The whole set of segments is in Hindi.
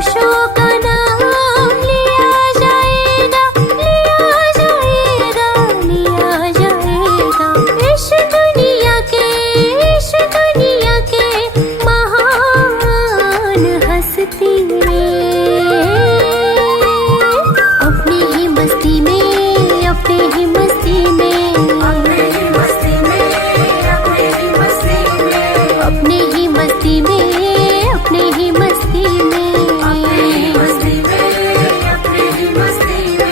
खुशियों का नाम लिया जाएगा, लिया जाएगा, लिया जाएगा। इस दुनिया के महान हस्ती में, अपनी ही मस्ती में, अपनी ही मस्ती में, अपनी ही मस्ती में, अपनी ही मस्ती में, अपनी ही मस्ती में, अपनी ही मस्ती में, अपनी ही मस्ती में, अपनी ही मस्ती में।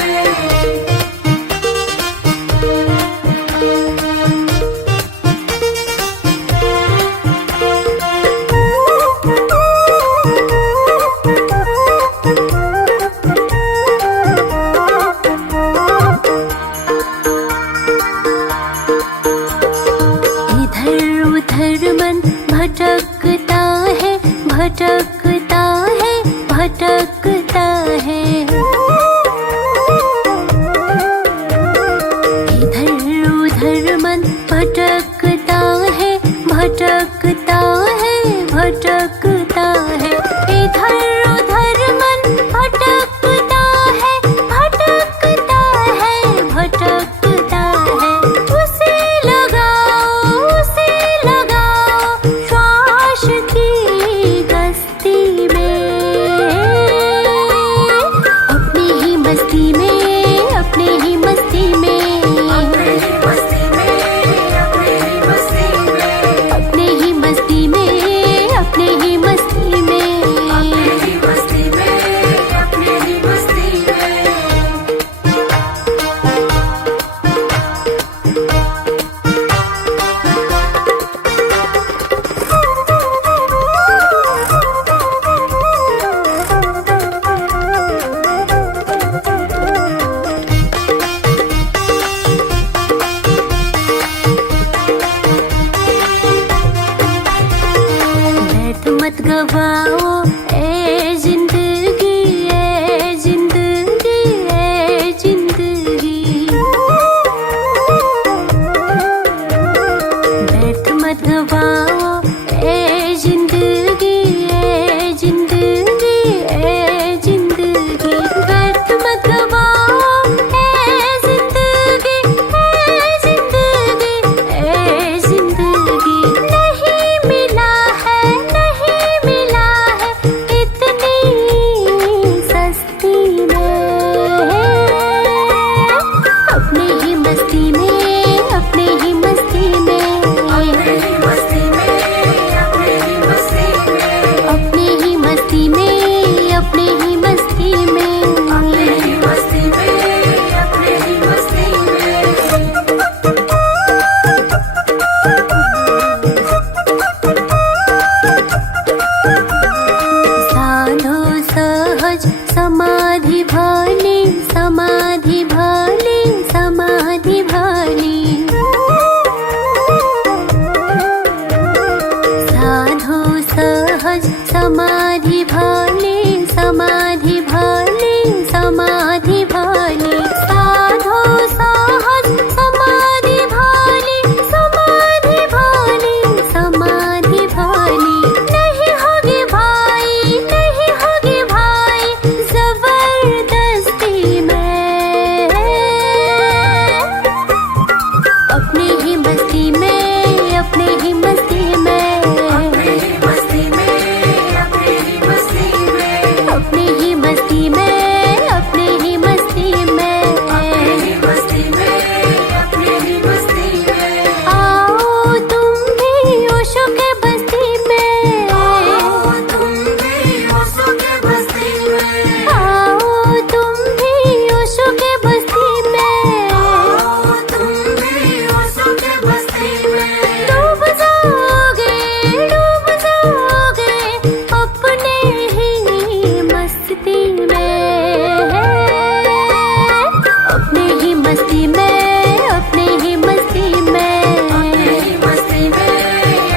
इधर उधर मन भटकता है, भटकता है, भटकता है। इधर उधर मन भटकता है, भटकता है, भटकता है। इधर उधर मन भटकता है, भटकता है, भटकता है। उसे लगाओ श्वास की गस्ती में, अपनी ही मस्ती में, अपनी ही मस्ती में, अपनी ही मस्ती में, अपनी ही मस्ती में, अपनी ही मस्ती में, अपनी ही मस्ती में, अपनी ही मस्ती में, अपनी ही मस्ती में। बैठ मत गवाओ ए जिंदगी, ए जिंदगी, ए जिंदगी। बैठ मत गवाओ ए जिंदगी, ए जिंदगी, ए जिंदगी। बैठ मत गवाओ ए जिंदगी, ए जिंदगी, ए जिंदगी। नहीं मिला है, नहीं मिला है इतनी सस्ती में, अपनी ही मस्ती में, अपनी ही मस्ती में, अपनी ही मस्ती में, अपनी ही मस्ती में, अपनी ही मस्ती में, अपनी ही मस्ती में, अपनी ही मस्ती में, अपनी ही मस्ती में। साधो सहज समाधि भाली, समाधि भाली, समाधि भाली। साधो सहज समाधि भाली, समाधि भाली, समाधि भाली। साधो सहज समाधि भाली, समाधि भाली, समाधि भाली। नहीं होगी भाई, नहीं होगी भाई जबरदस्ती में, अपनी ही मस्ती में, अपनी ही मस्ती में, अपनी ही मस्ती में, अपनी ही मस्ती में, अपनी ही मस्ती में, अपनी ही मस्ती में, अपनी ही मस्ती में, अपनी ही मस्ती में। आओ तुम भी ओशो के बस्ती में, आओ तुम भी ओशो के बस्ती में, आओ तुम भी ओशो के बस्ती में, आओ तुम भी ओशो के बस्ती में। डूब जाओगे अपने ही मस्ती में, अपने ही मस्ती में, अपने ही मस्ती में, अपने ही मस्ती में,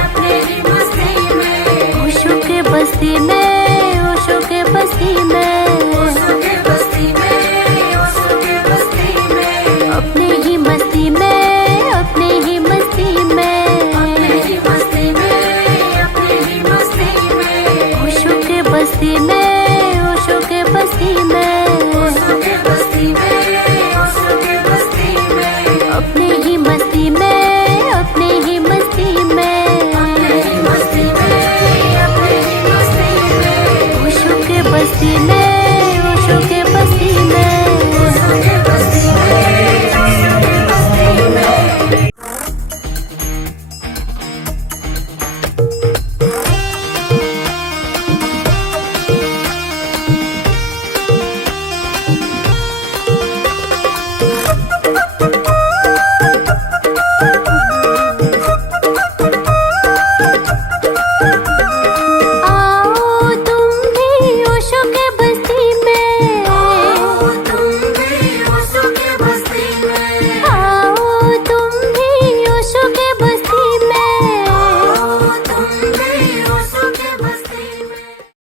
अपने ही मस्ती में। ओशो के बस्ती में, ओशो के बस्ती में, ओशो के बस्ती में, ओशो के बस्ती में। अपने ही मस्ती में, अपने ही मस्ती में, अपने ही मस्ती में, अपने ही मस्ती में। ओशो के बस्ती में।